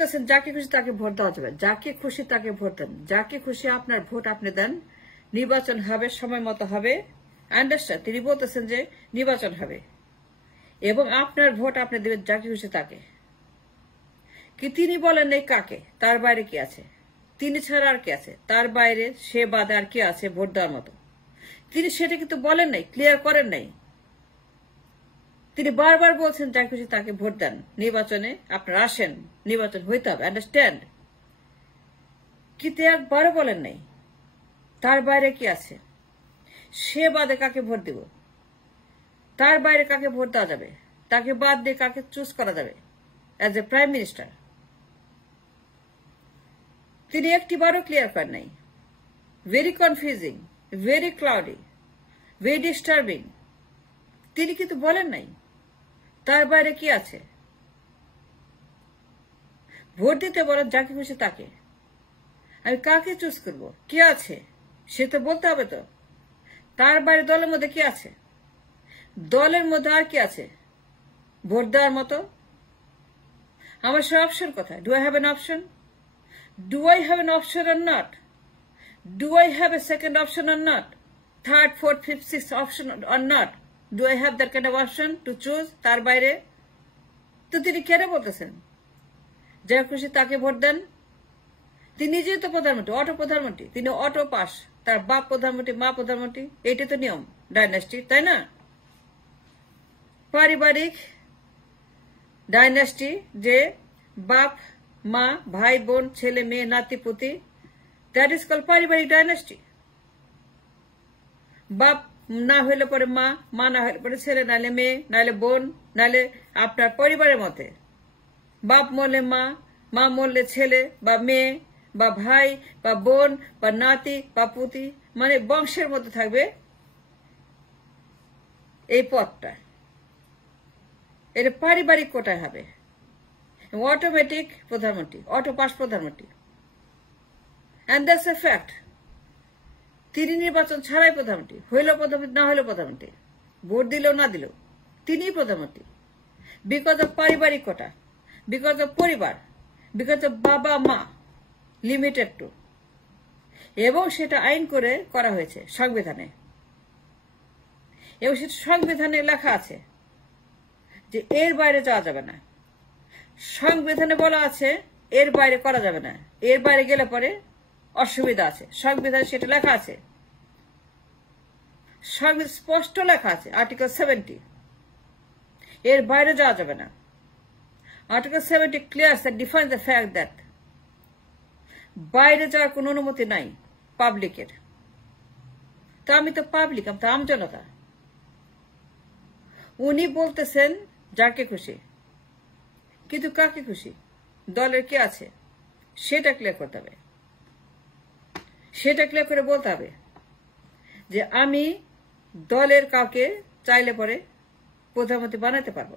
বলতেছেন যাকে খুশি তাকে ভোট দেওয়া যাবে, যাকে খুশি তাকে ভোট দেন, যাকে খুশি আপনার ভোট আপনি দেন, নির্বাচন হবে, সময় মতো হবে। আন্ডারস্ট্যান্ড? তিনি বলতেছেন যে নির্বাচন হবে এবং আপনার ভোট আপনি দেবেন যাকে খুশি তাকে। কি তিনি বলেন নেই কাকে, তার বাইরে কি আছে, তিনি ছাড়া আর কি আছে, তার বাইরে সে বাদে আর কি আছে ভোট দেওয়ার মতো। তিনি সেটা কিন্তু বলেন নাই, ক্লিয়ার করেন নাই। তিনি বারবার বলছেন যাকে খুশি তাকে ভোট দেন, নির্বাচনে আপনারা আসেন, নির্বাচন হইতে হবে। আন্ডারস্ট্যান্ড? কিন্তু একবারও বলেন নাই তার বাইরে কি আছে, সে বাদে কাকে ভোট দিব, তার বাইরে কাকে ভোট দেওয়া যাবে, তাকে বাদ দিয়ে কাকে চুজ করা যাবে অ্যাজ এ প্রাইম মিনিস্টার। তিনি একটিবারও ক্লিয়ার করেন নাই। Very confusing, very cloudy, very disturbing. তিনি কিন্তু বলেন নাই তার বাইরে কি আছে। ভোট দিতে বলেন যাকে খুশি তাকে, আমি কাকে চুজ করব, কি আছে সে তো বলতে হবে। তো তার বাইরে দলের মধ্যে কি আছে, দলের মধ্যে আর কি আছে ভোট দেওয়ার মতো। আমার সে অপশন কোথায়? Do I have an option? Do I have an option or not? Do I have a second option or not? Third, fourth, fifth, six option or not? Do I have that kind of option to choose? তার বাইরে তো তিনি কেন বলতেছেন যাকে খুশি তাকে vote দেন? তিনি নিজেই তো প্রধানমন্ত্রী, অটো প্রধানমন্ত্রী, তিনি অটো পাস, তার বাপ প্রধানমন্ত্রী, মা প্রধানমন্ত্রী। এইটা তো নিয়ম ডাইনাস্টি, তাই না? পারিবারিক ডাইনাস্টি, যে বাপ মা ভাই বোন ছেলে মেয়ে নাতি পুতি, দ্যাট ইজ কল পারিবারিক ডাইনাস্টি। বাপ না হইলে পরে মা, মা না হইলে পরে ছেলে, নাইলে মেয়ে, নাইলে বোন, নাইলে আপনার পরিবারের মতে বাপ মরলে মা, মা মরলে ছেলে বা মেয়ে বা ভাই বা বোন বা নাতি বা পুতি, মানে বংশের মধ্যে থাকবে এই পদটা। এটা পারিবারিক কোটায় হবে, অটোমেটিক প্রধানমন্ত্রী, অটো পাস প্রধানমন্ত্রী। And that's a fact. তিনি নির্বাচন ছাড়াই প্রধানমন্ত্রী, হইলেও প্রধানমন্ত্রী, না হইলেও প্রধানমন্ত্রী, ভোট দিলেও না দিলেও তিনিই প্রধানমন্ত্রী। বিকজ অফ পারিবারিক কোটা, বিকজ অফ পরিবার, বিকজ অফ বাবা মা লিমিটেড টু। এবং সেটা আইন করে করা হয়েছে সংবিধানে, এবং সেটা সংবিধানে লেখা আছে যে এর বাইরে যাওয়া যাবে না। সংবিধানে বলা আছে এর বাইরে করা যাবে না, এর বাইরে গেলে পরে অসুবিধা আছে। সংবিধানে সেটা লেখা আছে, সংবিধান স্পষ্ট লেখা আছে, আর্টিকেল 70, এর বাইরে যাওয়া যাবে না। Article 70 clears and defines the fact that বাইরে যাওয়ার কোন অনুমতি নাই পাবলিকের। তো আমি তো পাবলিক, আমি তো আমজনতা। উনি বলতেছেন যাকে খুশি, কিন্তু কাকে খুশি, দলের কে আছে সেটা ক্লিয়ার করতে হবে। সেটা ক্লিয়ার করে বলতে হবে যে আমি দলের কাউকে চাইলে পরে প্রধানমন্ত্রী বানাতে পারবো,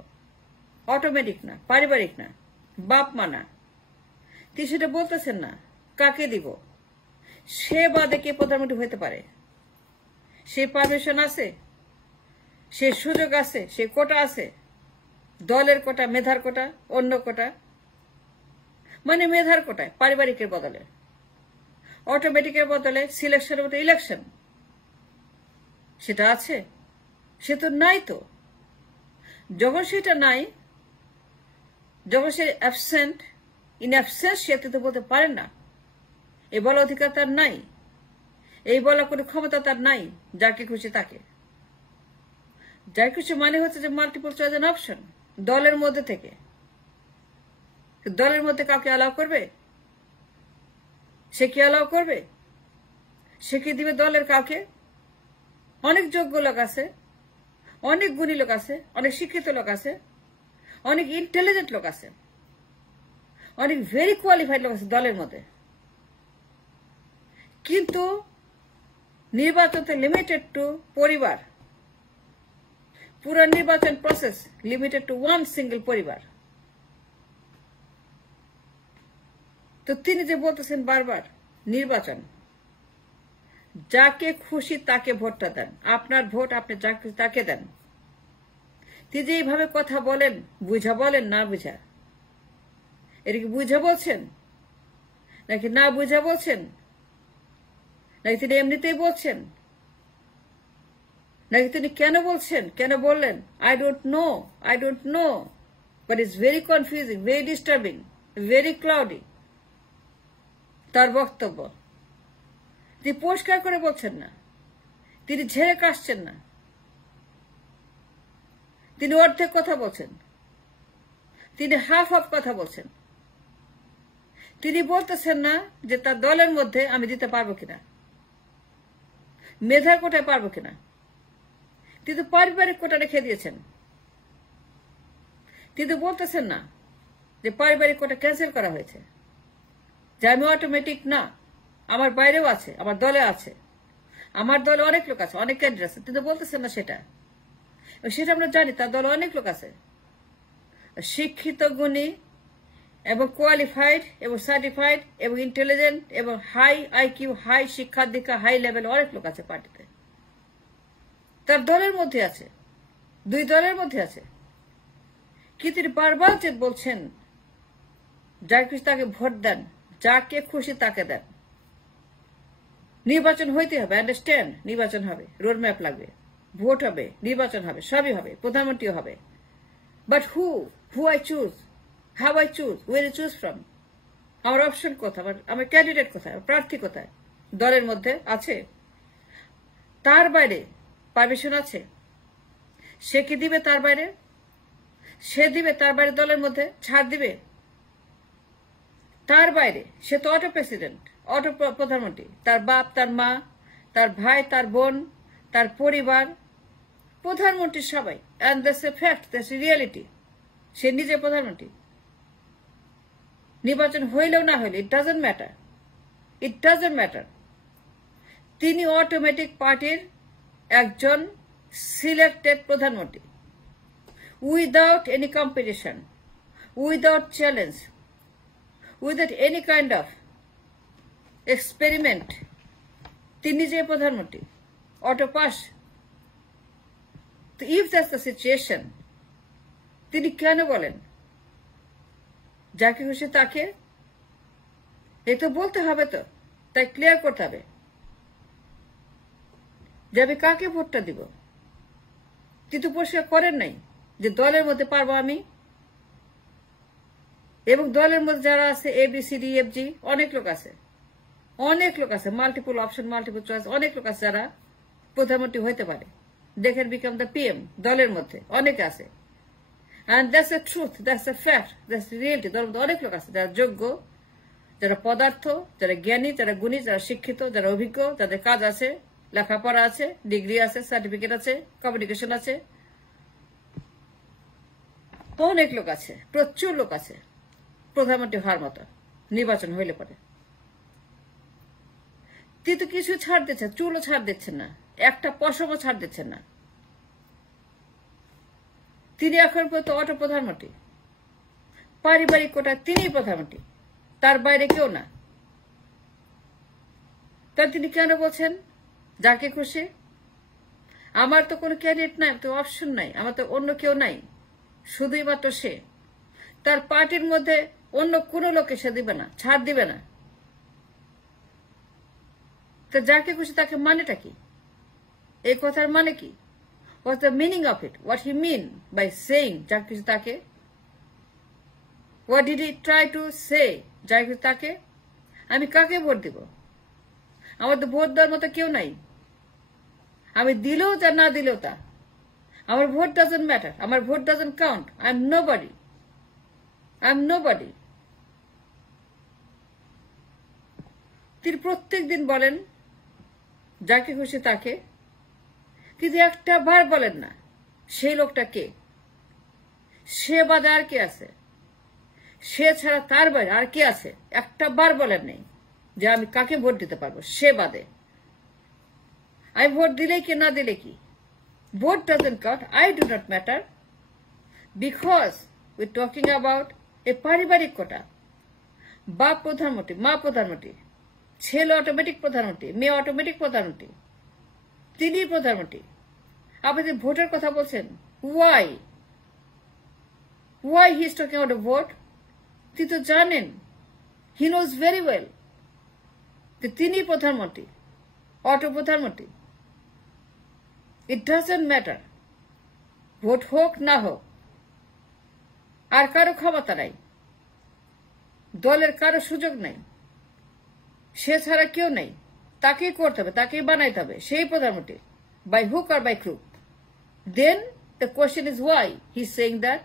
অটোমেটিক না, পারিবারিক না, বাপ মা না। তিনি সেটা বলতেছেন না। কাকে দিব, সে বাদে কে প্রধানমন্ত্রী হতে পারে, সে পারমিশন আছে, সে সুযোগ আছে, সে কোটা আছে, দলের কোটা, মেধার কোটা, অন্য কোটা, মানে মেধার কোটায় পারিবারিকের বদলে, অটোমেটিকের বদলে সিলেকশনের মতো ইলেকশন, সেটা আছে? সে তো নাই। তো যখন সেটা নাই, যখন সে অ্যাবসেন্ট, ইন অ্যাবসেন্স সে তো বলতে পারেন না, এই বলা অধিকার তার নাই, এই বলা কোনো ক্ষমতা তার নাই যাকে খুশি তাকে। যাকে খুশি মানে হচ্ছে যে মাল্টিপল চয়েস এন্ড অপশন, দলের মধ্যে থেকে। দলের মধ্যে কাউকে অ্যালাউ করবে? সে কি অ্যালাউ করবে? সে কি দিবে দলের কাউকে? অনেক যোগ্য লোক আছে, অনেক গুণী লোক আছে, অনেক শিক্ষিত লোক আছে, অনেক ইন্টেলিজেন্ট লোক আছে, অনেক ভেরি কোয়ালিফাইড লোক আছে দলের মধ্যে। কিন্তু নির্বাচন লিমিটেড টু পরিবার, পুরো নির্বাচন process limited to one single পরিবার। তো তিনি যে বলতেছেন বারবার নির্বাচন, যাকে খুশি তাকে ভোটটা দেন, আপনার ভোট আপনি যাকে খুশি তাকে দেন। তিনি যে এইভাবে কথা বলেন, বুঝা বলেন না বুঝা, এটা কি বুঝে বলছেন, নাকি না বুঝে বলছেন, নাকি তিনি এমনিতেই বলছেন, নাকি তিনি কেন বলছেন, কেন বললেন? I don't know, but it's very confusing, very disturbing, very cloudy তার বক্তব্য। তিনি পরিষ্কার করে বলছেন না, তিনি ঝেড়ে কাশছেন না, তিনি অর্ধেক কথা বলছেন, তিনি হাফ কথা বলছেন। তিনি বলতেছেন না যে তার দলের মধ্যে আমি দিতে পারবো কিনা, মেধার কোটায় পারবো কিনা। তিনি তো পারিবারিক কোটা রেখে দিয়েছেন। তিনি বলতেছেন না যে পারিবারিক কোটা ক্যান্সেল করা হয়েছে, যে আমি অটোমেটিক না, আমার বাইরেও আছে, আমার দলে আছে, আমার দলে অনেক লোক আছে, অনেক ক্যান্ডিডেট আছে। তিনি বলতেছেন না সেটা আমরা জানি তার দলে অনেক লোক আছে, শিক্ষিত, গুণী এবং কোয়ালিফাইড এবং সার্টিফাইড এবং ইন্টেলিজেন্ট এবং হাই আইকিউ, হাই শিক্ষা দীক্ষা, হাই লেভেল অনেক লোক আছে পার্টিতে। তার দলের মধ্যে আছে, দুই দলের মধ্যে আছে। কি তিনি বারবার যে বলছেন যাকে খুশি তাকে ভোট দেন, যাকে খুশি তাকে দেন, নির্বাচন হইতে হবে, আন্ডারস্ট্যান্ড, নির্বাচন হবে, রোড ম্যাপ লাগবে, ভোট হবে, নির্বাচন হবে, সবই হবে, প্রধানমন্ত্রীও হবে। But who I choose, how I choose, where choose from, আমার অপশন কোথায়, আমার ক্যান্ডিডেট কোথায়, প্রার্থী কোথায়, দলের মধ্যে আছে, তার বাইরে পারমিশন আছে, সে কি দিবে তার বাইরে? সে দিবে তার বাইরে দলের মধ্যে ছাড় দিবে? তার বাইরে সে তো অটো প্রেসিডেন্ট, অটো প্রধানমন্ত্রী, তার বাপ, তার মা, তার ভাই, তার বোন, তার পরিবার, প্রধানমন্ত্রী সবাই। And that's a fact, that's a reality. সে নিজে প্রধানমন্ত্রী। নির্বাচন হইলেও না হইলে ইট ডাজন্ট ম্যাটার। তিনি অটোমেটিক পার্টির একজন সিলেক্টেড প্রধানমন্ত্রী, without any competition, without challenge, without any kind of experiment. তিনি যে প্রধানমন্ত্রী, অটো পাস। তো ইফ দ্যাটস দ্য সিচুয়েশন, তিনি কেন বলেন যাকে খুশি তাকে? এই তো বলতে হবে, তো তাই ক্লিয়ার করতে হবে যে আমি কাকে ভোটটা দিব। কিন্তু পরিষ্কার করেন নাই যে দলের মধ্যে পারবো আমি, এবং দলের মধ্যে যারা আছে ABCDEFG, অনেক লোক আছে, মাল্টিপল অপশন, মাল্টিপল চয়েস, অনেক লোক আছে যারা প্রধানমন্ত্রী হইতে পারে, they can become the PM। দলের মধ্যে অনেকে আছে, and that's the truth, that's the fact, that's the reality। দলের মধ্যে অনেক লোক আছে যারা যোগ্য, যারা পদার্থ, যারা জ্ঞানী, যারা গুণী, যারা শিক্ষিত, যারা অভিজ্ঞ, যাদের কাজ আছে, লেখাপড়া আছে, ডিগ্রি আছে, সার্টিফিকেট আছে, কমিউনিকেশন আছে, অনেক লোক আছে, প্রচুর লোক আছে প্রধানমন্ত্রী হওয়ার মতো নির্বাচন হইলে পরে। তিনি তো কিছু ছাড় দিচ্ছেন, চুলও ছাড় দিচ্ছেন না, একটা পশমও ছাড় দিচ্ছেন না। তিনি এখন পর্যন্ত অটো প্রধানমন্ত্রী, পারিবারিক কোটায় তিনিই প্রধানমন্ত্রী, তার বাইরে কেউ না। তার তিনি কেন বলছেন যাকে খুশি? আমার তো কোনো ক্যান্ডিডেট নাই, তো অপশন নাই, আমার তো অন্য কেউ নাই, শুধুই মাত্র সে। তার পার্টির মধ্যে অন্য কোনো লোকে সে দিবে না, ছাড় দিবে না। তো যাকে খুশি তাকে মানেটা কি? এই কথার মানে কি? What's the meaning of it? What he mean by saying যাকে খুশি তাকে? What did he try to say? যাকে খুশি তাকে? আমি কাকে ভোট দিব? আমার তো ভোট দেওয়ার মতো কেউ নাই। আমি দিলেও তা, না দিলেও তা, আমার ভোট doesn't matter, আমার vote doesn't count. I'm nobody. তিনি প্রত্যেক দিন বলেন যাকে খুশি তাকে, কিন্তু একটা বার বলেন না সেই লোকটা কে, সে বাদে আর কে আছে, সে ছাড়া তার বাইরে আর কে আছে, একটা বার বলেন নেই যে আমি কাকে ভোট দিতে পারবো সে বাদে। আমি ভোট দিলে কি না দিলে কি, vote doesn't count, I do not matter, because we talking about a পারিবারিক কোটা। বাপ প্রধানমন্ত্রী, মা প্রধানমন্ত্রী, ছেলে অটোমেটিক প্রধানমন্ত্রী, মেয়ে অটোমেটিক প্রধানমন্ত্রী, তিনি প্রধানমন্ত্রী। আপনি ভোটের কথা বলছেন, Y he is talking about vote? তিনি তো জানেন, হি নোজ ভেরি ওয়েল যে তিনি প্রধানমন্ত্রী, অটো প্রধানমন্ত্রী। ইট ডাজন্ট ম্যাটার, ভোট হোক না হোক, আর কারো ক্ষমতা নাই, দলের কারো সুযোগ নাই, সে ছাড়া কেউ নেই, তাকেই করতে হবে, তাকেই বানাইতে হবে, সেই প্রধানমন্ত্রী, বাই হুক আর by crook. Then the question is why he is saying that.